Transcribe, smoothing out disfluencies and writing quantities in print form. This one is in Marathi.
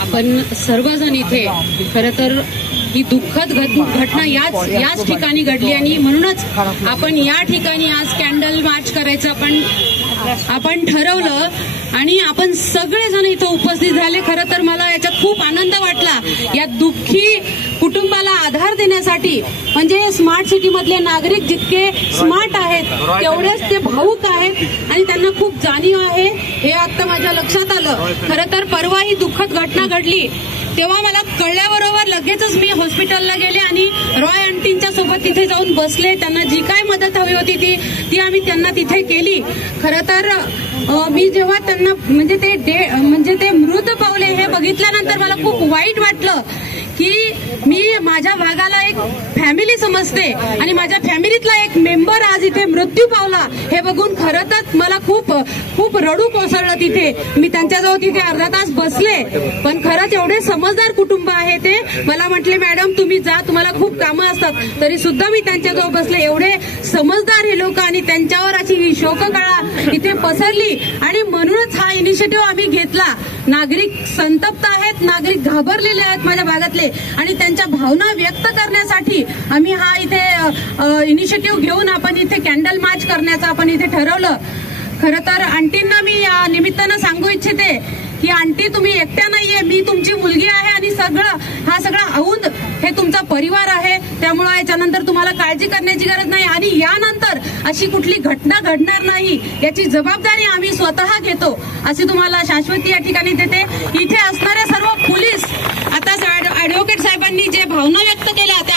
आपण सर्वजण इथे खरं तर ही दुःखद घटना याच ठिकाणी घडली आणि म्हणूनच आपण या ठिकाणी आज कॅन्डल मार्च करायचं आपण ठरवलं आणि आपण सगळेजण इथं उपस्थित झाले। खरं तर मला याच्यात खूप आनंद वाटला या दुःखी कुटुंबाला आधार देण्यासाठी। म्हणजे स्मार्ट सिटी मधले नागरिक जितके स्मार्ट आहेत तेवढेच ते भावूक आहेत आणि त्यांना खूप जाणीव आहे हे आता माझ्या लक्षात आलं। खरं तर परवा ही दुःखद घटना घडली तेव्हा मला कळल्याबरोबर लगेचच मी हॉस्पिटलला गेले आणि रॉय आंटींच्या सोबत तिथे जाऊन बसले। त्यांना जी काय मदत हवी होती ती आम्ही त्यांना तिथे केली। खरं तर मी जेव्हा त्यांना म्हणजे ते मृत पावले हे बघितल्यानंतर मला खूप वाईट वाटलं की मी माझ्या भागाला एक फॅमिली समजते आणि माझ्या फॅमिलीतला एक मेंबर आज इथे मृत्यू पावला हे बघून खरं तर मला खूप रडू कोसळलं। तिथे मी त्यांच्याजवळ तिथे अर्धा तास बसले पण खरंच एवढे समजदार कुटुंब आहे ते। मला म्हटले मॅडम तुम्ही जा तुम्हाला खूप कामं असतात तरी सुद्धा मी त्यांच्याजवळ बसले। एवढे समजदार हे लोक आणि त्यांच्यावर अशी ही शोककळा इथे पसरली आणि म्हणूनच हा इनिशिएटिव्ह आम्ही घेतला। नागरिक संतप्त आहेत, नागरिक घाबरलेले आहेत माझ्या भागातले आणि त्यांच्या भावना व्यक्त करण्यासाठी आम्ही हा इथे इनिशिएटिव्ह घेऊन आपण इथे कॅन्डल मार्च करण्याचं आपण इथे ठरवलं। खरं तर आंटींना मी या निमित्तानं सांगू इच्छिते की आंटी तुम्ही एकट्या नाहीये, मी तुमची मुलगी आहे आणि हा सगळा औंध हे तुमचा परिवार आहे। त्यामुळे याच्यानंतर तुम्हाला काळजी करण्याची गरज नाही आणि यानंतर अशी कुठली घटना घडणार नाही याची जबाबदारी आम्ही स्वतः घेतो अशी तुम्हाला शाश्वती या ठिकाणी देते। इथे असणाऱ्या सर्व पोलीस आता ऍडव्होकेट साहेबांनी जे भावना व्यक्त केल्या त्या